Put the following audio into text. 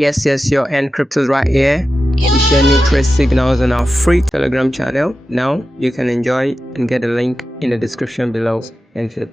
Yes, your Encrypt is right here. We share new trade signals on our free Telegram channel. Now you can enjoy and get a link in the description below. Thank you.